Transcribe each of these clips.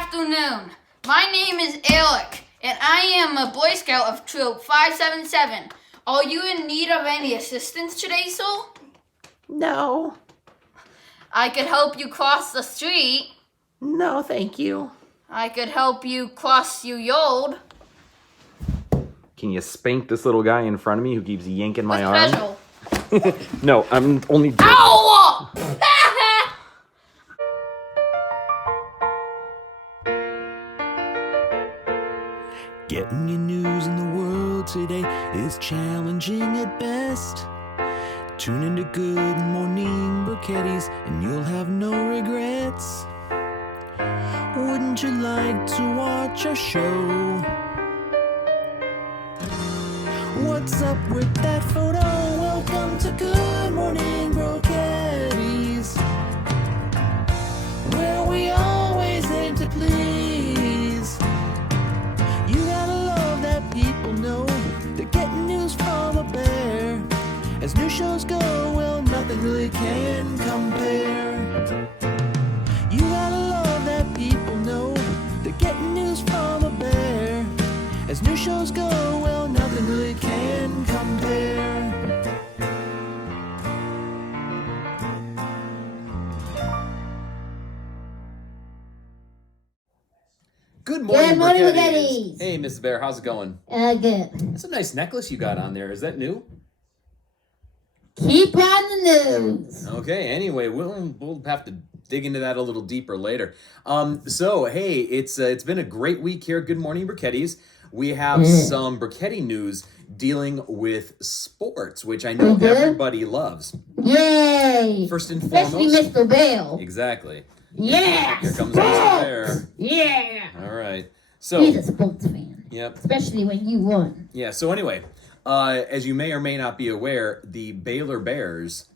afternoon. My name is Alec, and I am a Boy Scout of Troop 577. Are you in need of any assistance today, sir? No. I could help you cross the street. No, thank you. I could help you cross your yard. Can you spank this little guy in front of me who keeps yanking my With arm? pleasure. No, I'm only... Ow! Getting your news in the world today is challenging at best. Tune into Good Morning Burkettis and you'll have no regrets. Wouldn't you like to watch our show? What's up with that photo? Welcome to Good Morning Burkettis, where we always aim to please. You gotta love that people know they're getting news from a bear. As new shows go, well, nothing really can compare. You gotta love that people know they're getting news from a bear. As new shows go, well, nothing really can compare. Good morning, Good morning, Burkettis. Burkettis. Hey, Mrs. Bear, how's it going? Good. That's a nice necklace you got on there. Is that new? Keep on the news. Okay, anyway, we'll have to dig into that a little deeper later. So, hey, it's been a great week here at Good Morning Burkettis. We have some Burketti news dealing with sports, which I know everybody loves. Yay! First and Especially foremost. Mr. Bell. Exactly. Yeah! Here comes sports! Mr. Bear. Yeah! All right. So, He's a sports fan. yep. Especially when you won. Yeah, so anyway, as you may or may not be aware, the Baylor Bears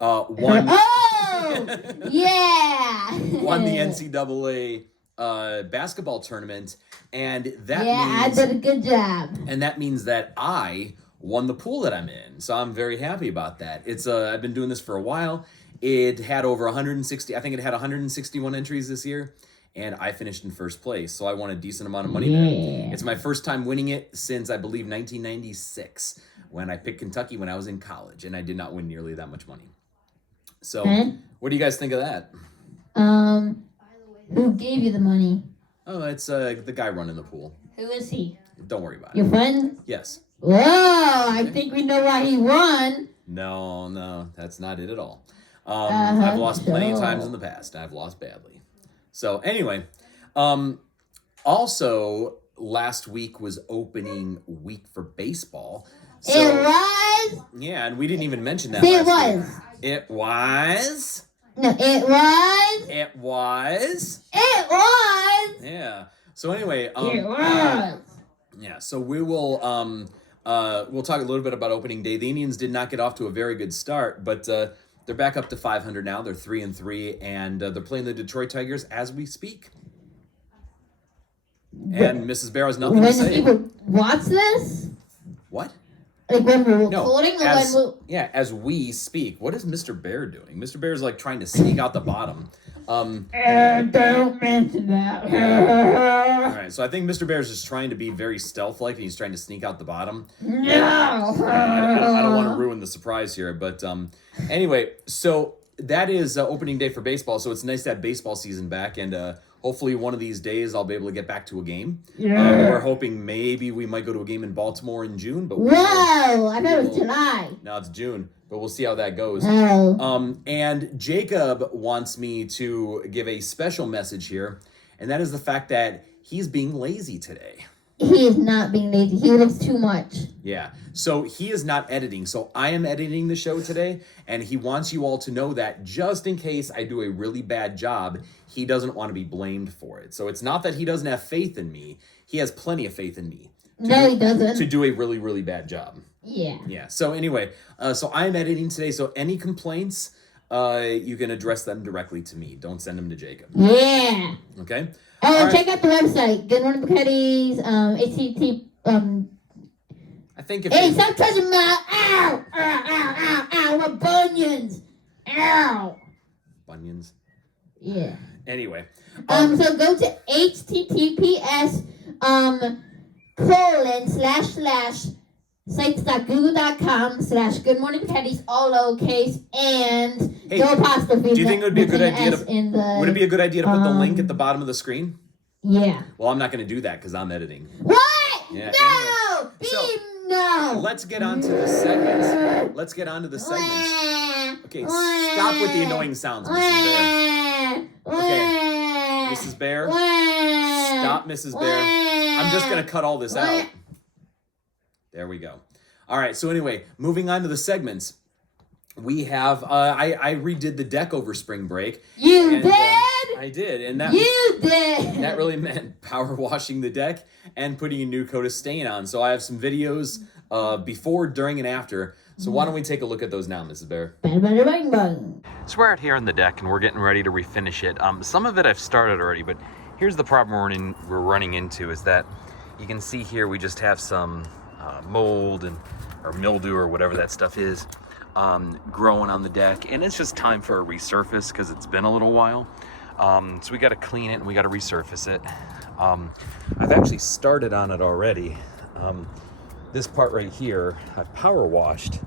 won Oh! Yeah! won the NCAA basketball tournament, and that I means did a good job. that means that I won the pool that I'm in. So I'm very happy about that. It's I've been doing this for a while. It had over 160. I think it had 161 entries this year, and I finished in first place. So I won a decent amount of money there. It's my first time winning it since I believe 1996, when I picked Kentucky when I was in college, and I did not win nearly that much money. So, what do you guys think of that? Who gave you the money? Oh, it's the guy running the pool. Who is he? Don't worry about Your it. friend? Yes. Whoa! I think we know why he won. No, that's not it at all. I've lost plenty of times in the past. I've lost badly. So anyway, also last week was opening week for baseball. So, It was? yeah, and we didn't even mention that. It last was. week. It was. No, it was. It was. It was. Yeah. So anyway, It was. yeah. So we will we'll talk a little bit about opening day. The Indians did not get off to a very good start, but they're back up to 500 now. They're 3-3, and they're playing the Detroit Tigers as we speak. And Mrs. Bear has nothing to When say. people watch this, What? like when we're No, recording, or as, when as we speak. What is Mr. Bear doing? Mr. Bear is like trying to sneak out the bottom. don't mention that. All right, so I think Mr. Bear is just trying to be very stealth-like, and he's trying to sneak out the bottom. No. I don't want to ruin the surprise here, but anyway, so that is opening day for baseball, so it's nice to have baseball season back, and hopefully one of these days I'll be able to get back to a game. We're hoping maybe we might go to a game in Baltimore in June, but Whoa! I thought it was July. now it's June, but we'll see how that goes. Oh. And Jacob wants me to give a special message here, and that is the fact that he's being lazy today. He is not being lazy. He looks too much. Yeah, so he is not editing, so I am editing the show today, and he wants you all to know that just in case I do a really bad job, he doesn't want to be blamed for it. So it's not that he doesn't have faith in me, he has plenty of faith in me. He doesn't. To do a really, really bad job. Yeah. Yeah, so anyway, so I'm editing today, so any complaints, you can address them directly to me. Don't send them to Jacob. Yeah. Okay? Oh, All right. check out the website. Good Morning Burkettis, ACT, I think if Hey, you- stop touching my, ow, my bunions. Ow. Bunions. Yeah. Anyway, So go to https://sites.google.com/Good Morning Petties, all lowercase, and Hey, no apostrophe. do you think it would be a good idea S in the, Would it be a good idea to put the link at the bottom of the screen? Yeah. Well, I'm not going to do that because I'm editing. What? Yeah, No! so, No! Let's get on to the segments. Okay, stop with the annoying sounds, Mrs. Bear. Okay, Mrs. Bear. Stop, Mrs. Bear. I'm just going to cut all this out. There we go. All right, so anyway, moving on to the segments. We have, I redid the deck over spring break. You did? I did, and that You did! that really meant power washing the deck and putting a new coat of stain on. So I have some videos before, during, and after. So why don't we take a look at those now, Mrs. Bear? Bang, bang, bang, bang. So we're out here on the deck and we're getting ready to refinish it. Some of it I've started already, but here's the problem we're running into is that you can see here we just have some mold or mildew or whatever that stuff is growing on the deck, and it's just time for a resurface because it's been a little while. So we got to clean it and we got to resurface it. I've actually started on it already. This part right here I've power washed,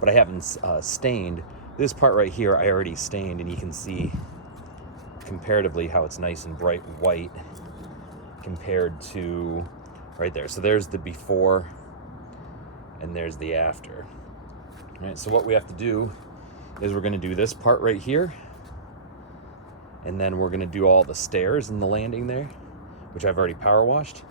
but I haven't stained. This part right here I already stained, and you can see comparatively how it's nice and bright white compared to right there. So there's the before and there's the after. All right, so what we have to do is we're going to do this part right here, and then we're going to do all the stairs and the landing there, which I've already power washed.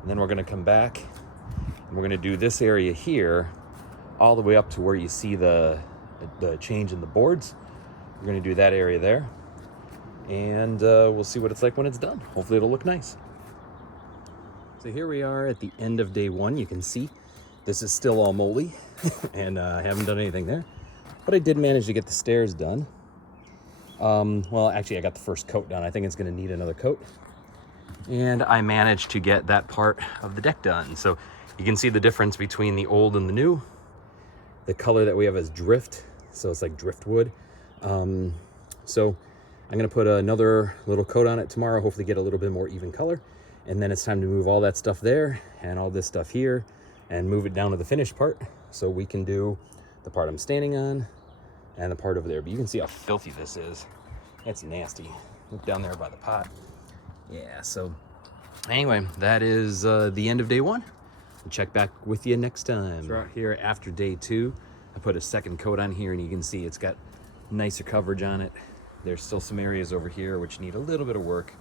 And then we're going to come back and we're going to do this area here all the way up to where you see the change in the boards. We're going to do that area there, and we'll see what it's like when it's done. Hopefully it'll look nice. So here we are at the end of day one. You can see this is still all moldy and I haven't done anything there, but I did manage to get the stairs done. Well, actually I got the first coat done. I think it's going to need another coat, and I managed to get that part of the deck done. So you can see the difference between the old and the new. The color that we have is drift, so it's like driftwood. So I'm going to put another little coat on it tomorrow, hopefully get a little bit more even color. And then it's time to move all that stuff there and all this stuff here and move it down to the finished part so we can do the part I'm standing on and the part over there. But you can see how filthy this is. It's nasty. Look down there by the pot. Yeah, so anyway, that is the end of day one. I'll check back with you next time. So out here after day two, I put a second coat on here, and you can see it's got nicer coverage on it. There's still some areas over here which need a little bit of work,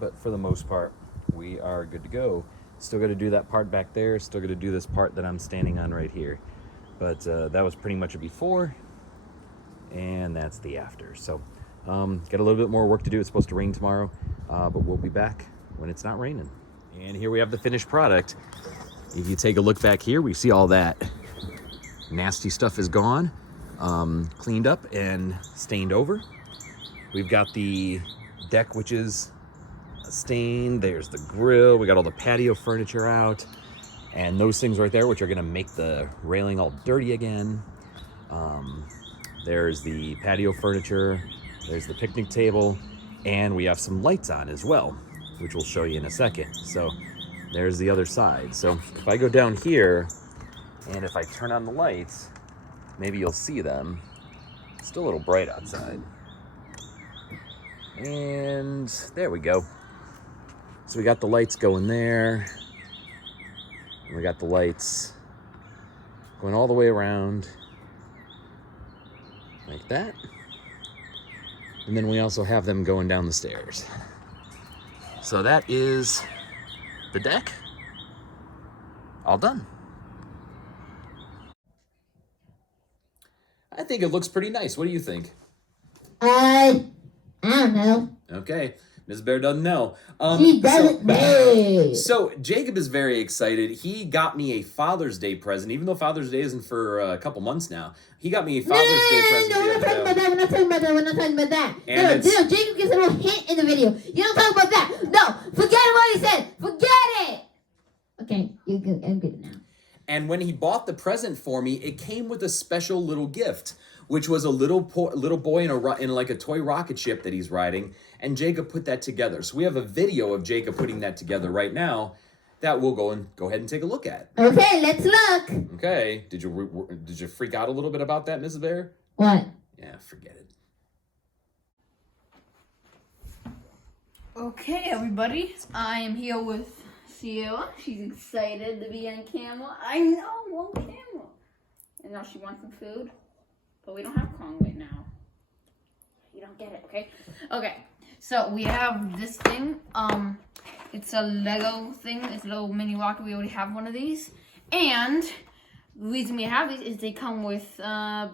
but for the most part, we are good to go. Still got to do that part back there. Still got to do this part that I'm standing on right here. But that was pretty much a before, and that's the after. So got a little bit more work to do. It's supposed to rain tomorrow, but we'll be back when it's not raining. And here we have the finished product. If you take a look back here, we see all that nasty stuff is gone, cleaned up and stained over. We've got the deck, which is stained. There's the grill. We got all the patio furniture out, and those things right there, which are going to make the railing all dirty again. There's the patio furniture. There's the picnic table, and we have some lights on as well, which we'll show you in a second. So there's the other side. So if I go down here and if I turn on the lights, maybe you'll see them. It's still a little bright outside. And there we go. So we got the lights going there. And we got the lights going all the way around like that. And then we also have them going down the stairs. So that is the deck. All done. I think it looks pretty nice. What do you think? I don't know. Okay, Ms. Bear doesn't know. She doesn't know. So Jacob is very excited. He got me a Father's Day present, even though Father's Day isn't for a couple months now. He got me a Father's Day present. No, we're not talking about that. We're not talking about that. We're not talking about that. And No, Jacob gets a little hint in the video. You don't talk about that. No, forget what he said. Forget it. Okay, you're good. I'm good now. And when he bought the present for me, it came with a special little gift, which was a little boy in like a toy rocket ship that he's riding, and Jacob put that together. So we have a video of Jacob putting that together right now that we'll go ahead and take a look at. Okay, let's look. Okay, did you freak out a little bit about that, Mrs. Bear? What? Yeah, forget it. Okay, everybody. I am here with Sierra. She's excited to be on camera. I know, on camera. And now she wants some food. But we don't have Kong right now. You don't get it, okay? Okay, so we have this thing. It's a Lego thing. It's a little mini rocket. We already have one of these. And the reason we have these is they come with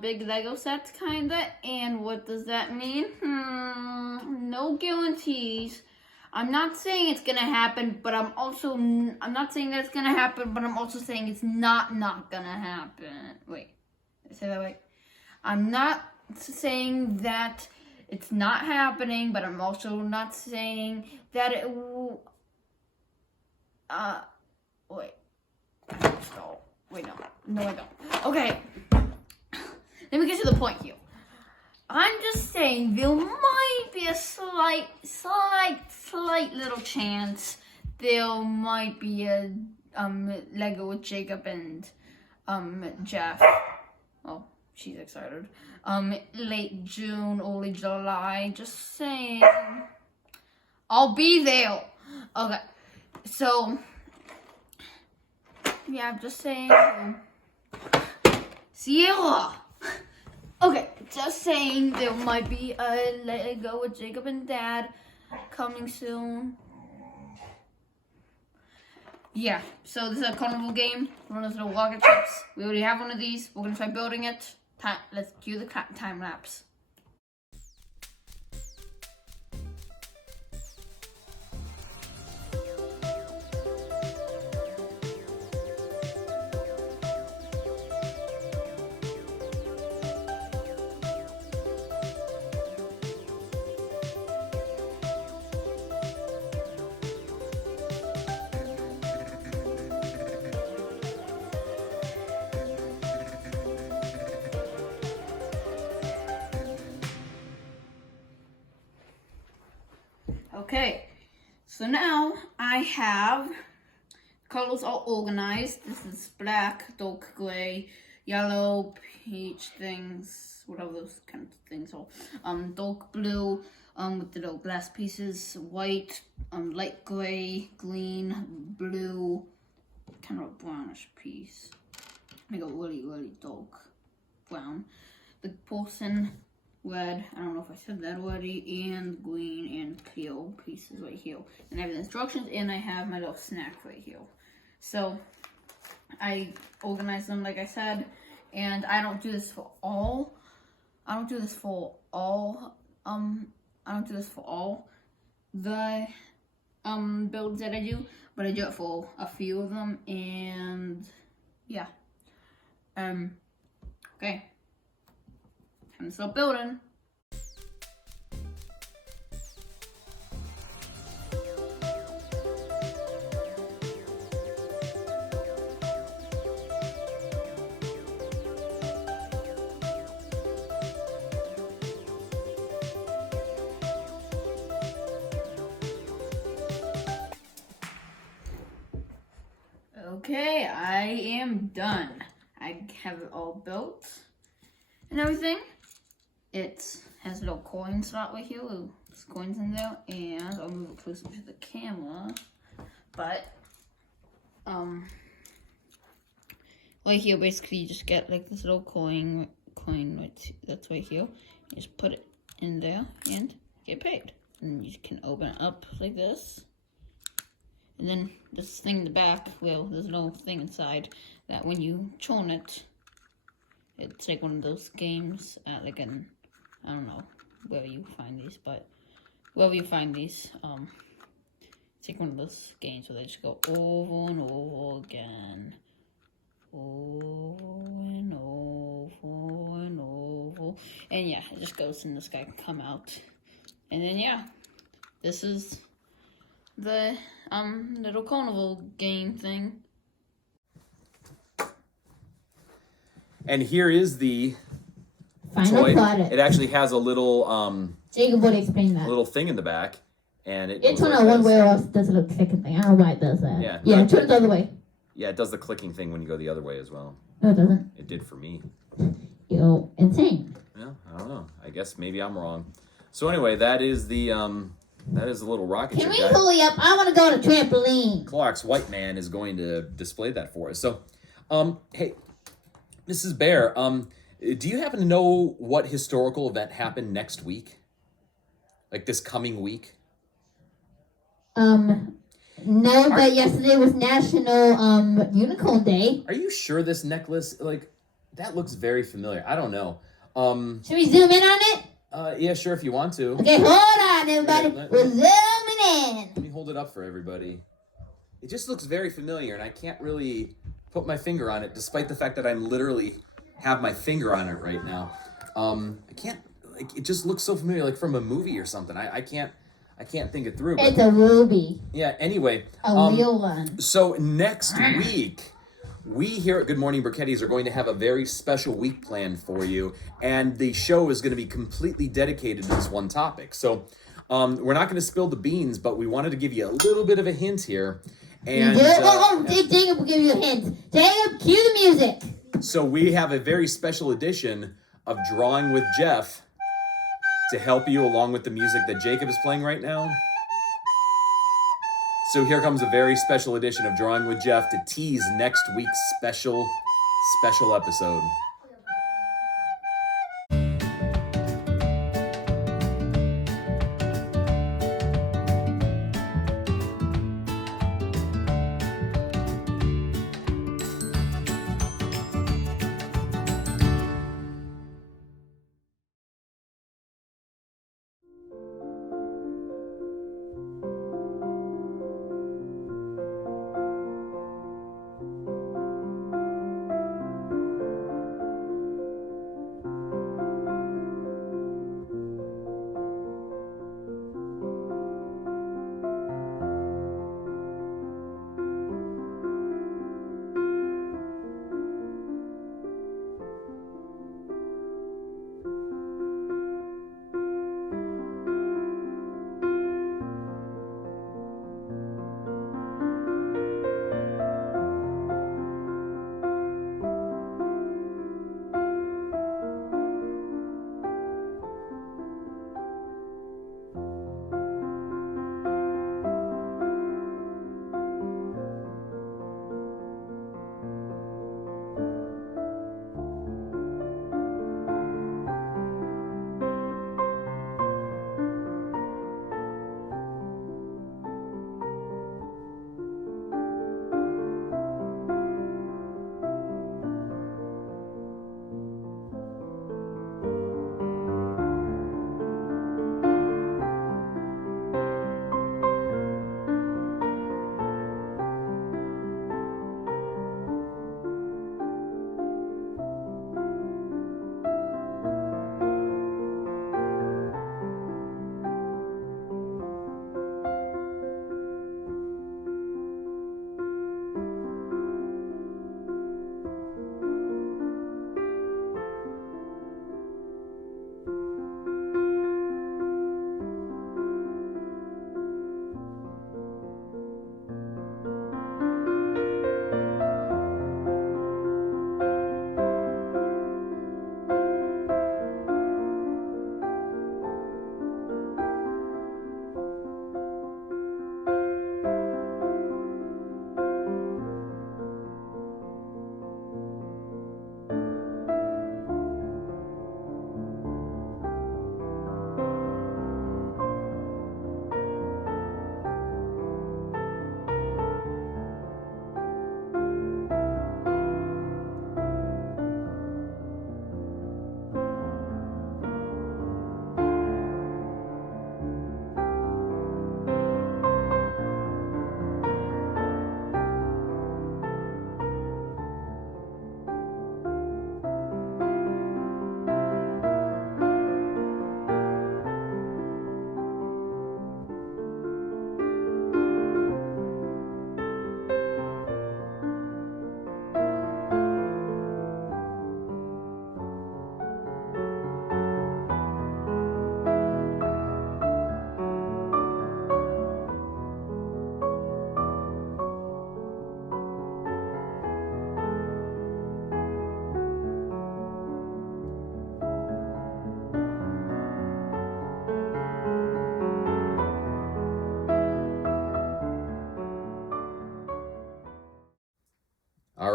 big Lego sets, kinda. And what does that mean? No guarantees. I'm not saying it's gonna happen, but I'm not saying that it's gonna happen, but I'm also saying it's not gonna happen. Wait, did I say that right? I'm not saying that it's not happening, but I'm also not saying that it will. Wait. Oh, wait, no, I don't. Okay, let me get to the point here. I'm just saying there might be a slight little chance there might be a Lego with Jacob and Jeff. Oh, she's excited. Late June, early July. Just saying. I'll be there. Okay, so yeah, I'm just saying. Sierra. Okay, just saying there might be a Lego with Jacob and Dad coming soon. Yeah, so this is a carnival game. One of those little rocket ships. We already have one of these. We're gonna try building it. Let's cue the time lapse. Okay, so now I have colors all organized. This is black, dark gray, yellow, peach things, whatever those kind of things are. Dark blue, with the little glass pieces, white, light gray, green, blue, kind of a brownish piece. Make a really, really dark brown. The porcelain red, I don't know if I said that already, and green and clear pieces right here. And I have the instructions, and I have my little snack right here. So I organized them like I said, and I don't do this for all. I don't do this for all the builds that I do, but I do it for a few of them, and yeah. Okay. Time to start building. Okay, I am done. I have it all built and everything. It has a little coin slot right here. There's coins in there, and I'll move it closer to the camera. But right here, basically, you just get like this little coin right. That's right here. You just put it in there and get paid. And you can open it up like this. And then this thing in the back, well, there's a little thing inside that when you turn it, it's like one of those games, like in, I don't know where you find these, but wherever you find these, it's like one of those games where they just go over and over again. Over and over and over. And yeah, it just goes and this guy can come out. And then yeah, this is the little carnival game thing. And here is the Final toy. product. It actually has a little Jacob would explain that. little thing in the back, and it It's goes on like one this. way or else it does a little clicking thing. I don't know why it does that. Yeah. Yeah, turn it the other way. Yeah, it does the clicking thing when you go the other way as well. No, it doesn't. It did for me. Yo, insane. Yeah, I don't know. I guess maybe I'm wrong. So anyway, that is the little rocket Can ship we guy. hurry up? I want to go on a trampoline. Clark's white man is going to display that for us. So, hey, Mrs. Bear, do you happen to know what historical event happened next week? Like this coming week? No, but yesterday was National Unicorn Day. Are you sure this necklace, like, that looks very familiar? I don't know. Should we zoom in on it? Yeah, sure, if you want to. Okay, hold on, everybody. Yeah, We're zooming in. Let me hold it up for everybody. It just looks very familiar, and I can't really put my finger on it, despite the fact that I'm literally have my finger on it right now. I can't, like, it just looks so familiar, like from a movie or something. I can't think it through. But It's a ruby. yeah, anyway. A real one. So next week, we here at Good Morning Burkettis are going to have a very special week planned for you, and the show is going to be completely dedicated to this one topic. So we're not going to spill the beans, but we wanted to give you a little bit of a hint here. And Jacob will give you a hint. Jacob, cue the music. so we have a very special edition of Drawing with Jeff to help you along with the music that Jacob is playing right now. So here comes a very special edition of Drawing with Jeff to tease next week's special episode.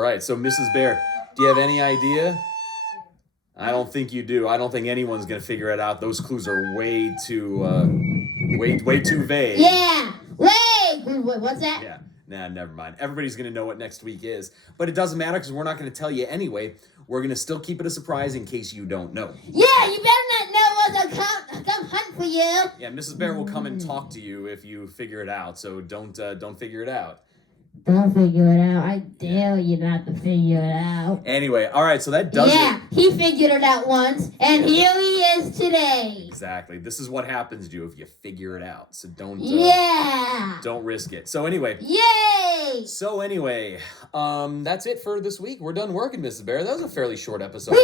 right. So, Mrs. Bear, do you have any idea? I don't think you do. I don't think anyone's gonna figure it out. Those clues are way too vague. Yeah. Wait, what's that? Yeah. Nah, never mind. Everybody's gonna know what next week is, but it doesn't matter because we're not gonna tell you anyway. We're gonna still keep it a surprise in case you don't know. Yeah, you better not know what's come hunt for you. Yeah, Mrs. Bear will come and talk to you if you figure it out. So don't figure it out. Don't figure it out. I dare you not to figure it out. Anyway, all right. So that does Yeah, it. he figured it out once, and here he is today. Exactly. This is what happens to you if you figure it out. So don't don't risk it. So anyway. Yay! That's it for this week. We're done working, Mrs. Bear. That was a fairly short episode.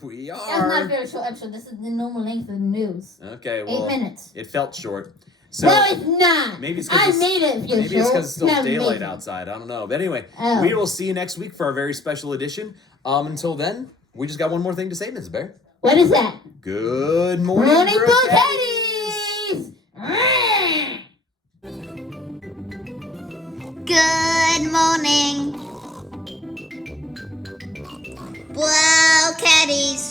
We That's not a are. very short episode. This is the normal length of the news. Okay, well, 8 minutes. it felt short. So No, it's not. maybe it's I because made it feel maybe it's short. because it's still Yeah, daylight maybe. outside. I don't know. But anyway, Oh. we will see you next week for our very special edition. Until then, we just got one more thing to say, Mrs. Bear. What is that? Good morning, Morning Brocaddies! Brocaddies! Good morning. Brocaddies.